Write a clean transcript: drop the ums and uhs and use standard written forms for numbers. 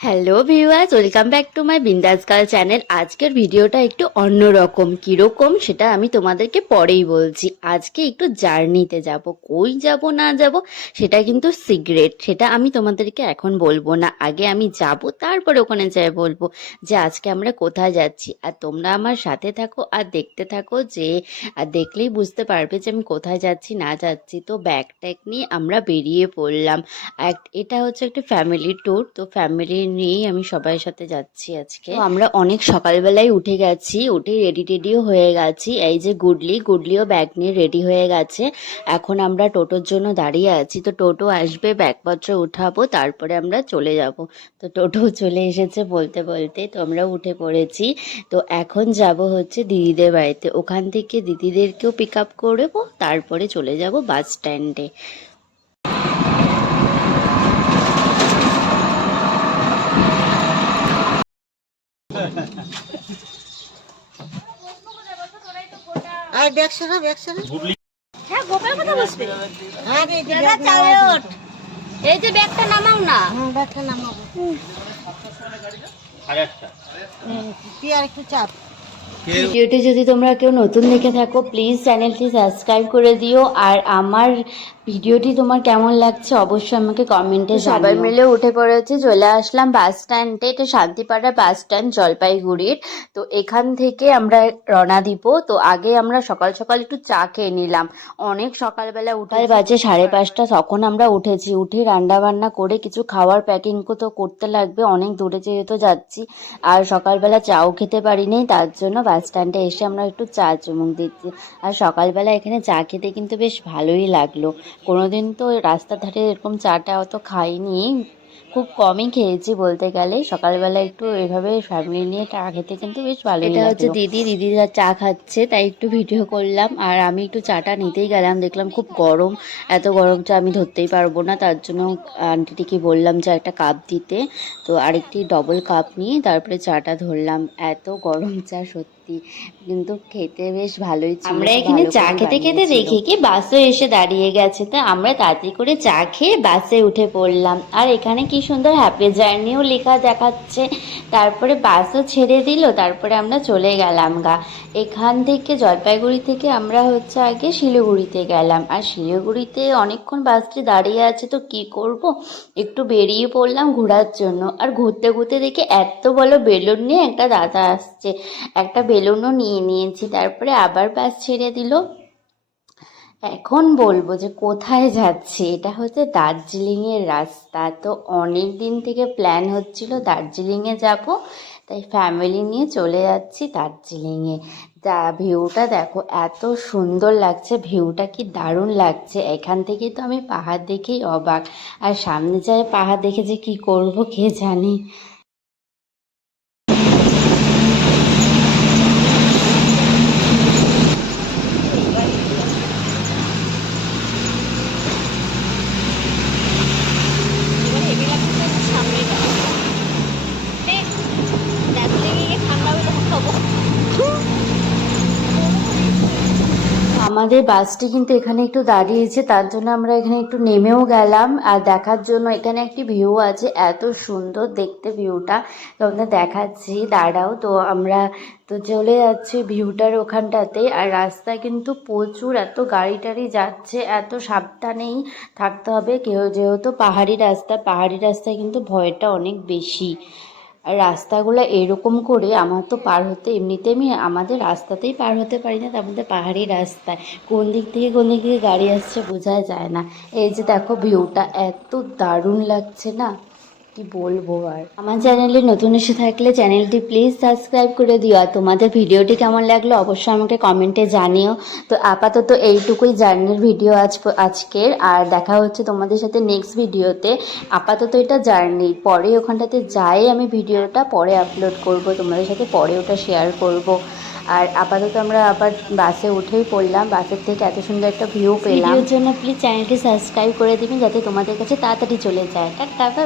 Hello viewers, welcome back to my বিন্দাস girl channel. আজকের ভিডিওটা একটু অন্যরকম। কিরকম সেটা আমি তোমাদেরকে পরেই বলছি। আজকে একটু জার্নিতে যাব, কই যাব না যাব সেটা কিন্তু সিক্রেট, সেটা আমি তোমাদেরকে এখন বলবো না। আগে আমি যাব, তারপরে ওখানে যাই বলবো যে আজকে আমরা কোথায় যাচ্ছি। আর তোমরা আমার সাথে থাকো আর দেখতে থাকো, যে আর দেখলেই বুঝতে পারবে যে আমি কোথায় যাচ্ছি না যাচ্ছি। তো ব্যাগ ট্যাগ নিয়ে আমরা বেরিয়ে পড়লাম। এটা হচ্ছে একটা ফ্যামিলি ট্যুর, তো ফ্যামিলি নিয়েই আমি সবার সাথে যাচ্ছি আজকে। তো আমরা অনেক সকালবেলায় উঠে গেছি, উঠে রেডি টেডিও হয়ে গেছি। এই যে গুডলিও ব্যাগ নিয়ে রেডি হয়ে গেছে। এখন আমরা টোটোর জন্য দাঁড়িয়ে আছি, তো টোটো আসবে, ব্যাগপত্র উঠাবো, তারপরে আমরা চলে যাব। তো টোটো চলে এসেছে বলতে বলতে, তো আমরা উঠে পড়েছি। তো এখন যাব হচ্ছে দিদিদের বাড়িতে, ওখান থেকে দিদিদেরকেও পিক আপ করবো, তারপরে চলে যাব বাস স্ট্যান্ডে। আর ব্যাগ সরা হ্যাঁ, গোপাল কথা বসবে। হ্যাঁ রে দাদা চালে ওঠ, এই যে ব্যাগটা নামাও না। ব্যাগটা নামাবো। তুই আর একটু চাপ। ভিডিওটি যদি তোমরা কেউ নতুন দেখে থাকো, প্লিজ চ্যানেলটি সাবস্ক্রাইব করে দিও। আর আমার ভিডিওটি তোমার কেমন লাগছে অবশ্যই আমাকে কমেন্টে জানিও। সবাই মিলে উঠে পড়েছি, চলে আসলাম বাস স্ট্যান্ডে। এটা শান্তিপাড়া বাস স্ট্যান্ড, জলপাইগুড়ির। তো এখান থেকে আমরা রওনা দিব। তো আগে আমরা সকাল সকাল একটু চা খেয়ে নিলাম। অনেক সকালবেলা উঠে বাজে 5:30, তখন আমরা উঠেছি। উঠে রান্না বান্না করে কিছু খাওয়ার প্যাকিং তো করতে লাগবে, অনেক দূরে যেহেতু যাচ্ছি। আর সকালবেলা চাও খেতে পারিনি, তার জন্য বাস স্ট্যান্ডে এসে আমরা একটু চা চুমুক দিচ্ছি। আর সকালবেলা এখানে চা খেতে কিন্তু বেশ ভালোই লাগলো। কোনোদিন তো রাস্তার ধারে এরকম চাটা অত খাইনি, খুব কমই খেয়েছি বলতে গেলে। সকালবেলা একটু এভাবে ফ্যামিলি নিয়ে চা খেতে কিন্তু বেশ ভালোই লাগলো। এটা হচ্ছে দিদি চা খাচ্ছে, তাই একটু ভিডিও করলাম। আর আমি একটু চাটা নিতেই গেলাম, দেখলাম খুব গরম, এত গরম চা আমি ধরতেই পারবো না, তার জন্য আন্টিটিকে বললাম যে একটা কাপ দিতে। তো আরেকটি ডবল কাপ নিয়ে তারপরে চাটা ধরলাম। এত গরম চা সত্যি, কিন্তু খেতে বেশ ভালোই ছিল। আমরা এখানে চা খেতে খেতে দেখি কি বাসও এসে দাঁড়িয়ে গেছে। তো আমরা তাড়াতাড়ি করে চা খেয়ে বাসে উঠে পড়লাম। আর এখানে কি সুন্দর হ্যাপি জার্নিও লেখা দেখাচ্ছে। তারপরে বাসও ছেড়ে দিল, তারপরে আমরা চলে গেলাম এখান থেকে জলপাইগুড়ি থেকে আমরা হচ্ছে আগে শিলিগুড়িতে গেলাম। আর শিলিগুড়িতে অনেকক্ষণ বাসটি দাঁড়িয়ে আছে, তো কি করব, একটু বেরিয়ে পড়লাম ঘোরার জন্য। আর ঘুরতে ঘুরতে দেখে এত বড় বেলুন নিয়ে একটা দাদা আসছে, একটা বেলুনও নিয়ে নিয়েছি। তারপরে আবার বাস ছেড়ে দিল। এখন বলবো যে কোথায় যাচ্ছি। এটা হচ্ছে দার্জিলিংয়ের রাস্তা। তো অনেক দিন থেকে প্ল্যান হচ্ছিল দার্জিলিংয়ে যাব, তাই ফ্যামিলি নিয়ে চলে যাচ্ছি দার্জিলিংয়ে। ভিউটা দেখো, এত সুন্দর লাগছে, ভিউটা কি দারুণ লাগছে। এখান থেকে তো আমি পাহাড় দেখেই অবাক। আর সামনে যায় পাহাড় দেখে যে কি করব কে জানে। আমাদের বাসটি কিন্তু এখানে একটু দাঁড়িয়েছে, তার জন্য আমরা এখানে একটু নেমেও গেলাম। আর দেখার জন্য এখানে একটি ভিউ আছে, এত সুন্দর দেখতে ভিউটা, তোমাদের দেখাচ্ছি, দাঁড়াও। তো আমরা তো চলে যাচ্ছি ভিউটার ওখানটাতে। আর রাস্তায় কিন্তু প্রচুর এত গাড়ি টাড়ি যাচ্ছে, এত সাবধানেই থাকতে হবে। যেহেতু পাহাড়ি রাস্তায় কিন্তু ভয়টা অনেক বেশি। আর রাস্তাগুলো এরকম করে আমার তো পার হতে, এমনিতে আমি আমাদের রাস্তাতেই পার হতে পারি না, তার মধ্যে পাহাড়ি রাস্তায় কোন দিক থেকে গাড়ি আসছে বোঝা যায় না। এই যে দেখো ভিউটা এত দারুণ লাগছে না, কি বলবো। আর আমার চ্যানেলে নতুন এসে থাকলে চ্যানেলটি প্লিজ সাবস্ক্রাইব করে দিও। আর তোমাদের ভিডিওটি কেমন লাগলো অবশ্যই আমাকে কমেন্টে জানিও। তো আপাতত এইটুকুই জার্নির ভিডিও আজকের। আর দেখা হচ্ছে তোমাদের সাথে নেক্সট ভিডিওতে। আপাতত এটা জার্নি, পরে ওখানটাতে যাই আমি ভিডিওটা পরে আপলোড করব, তোমাদের সাথে পরে ওটা শেয়ার করব। আর আপাতত আমরা আবার বাসে উঠেই পড়লাম। বাসের থেকে এত সুন্দর একটা ভিউ পেলাম। ভিডিওর জন্য প্লিজ চ্যানেলটি সাবস্ক্রাইব করে দিবেন, যাতে তোমাদের কাছে তাড়াতাড়ি চলে যায়। টাটা।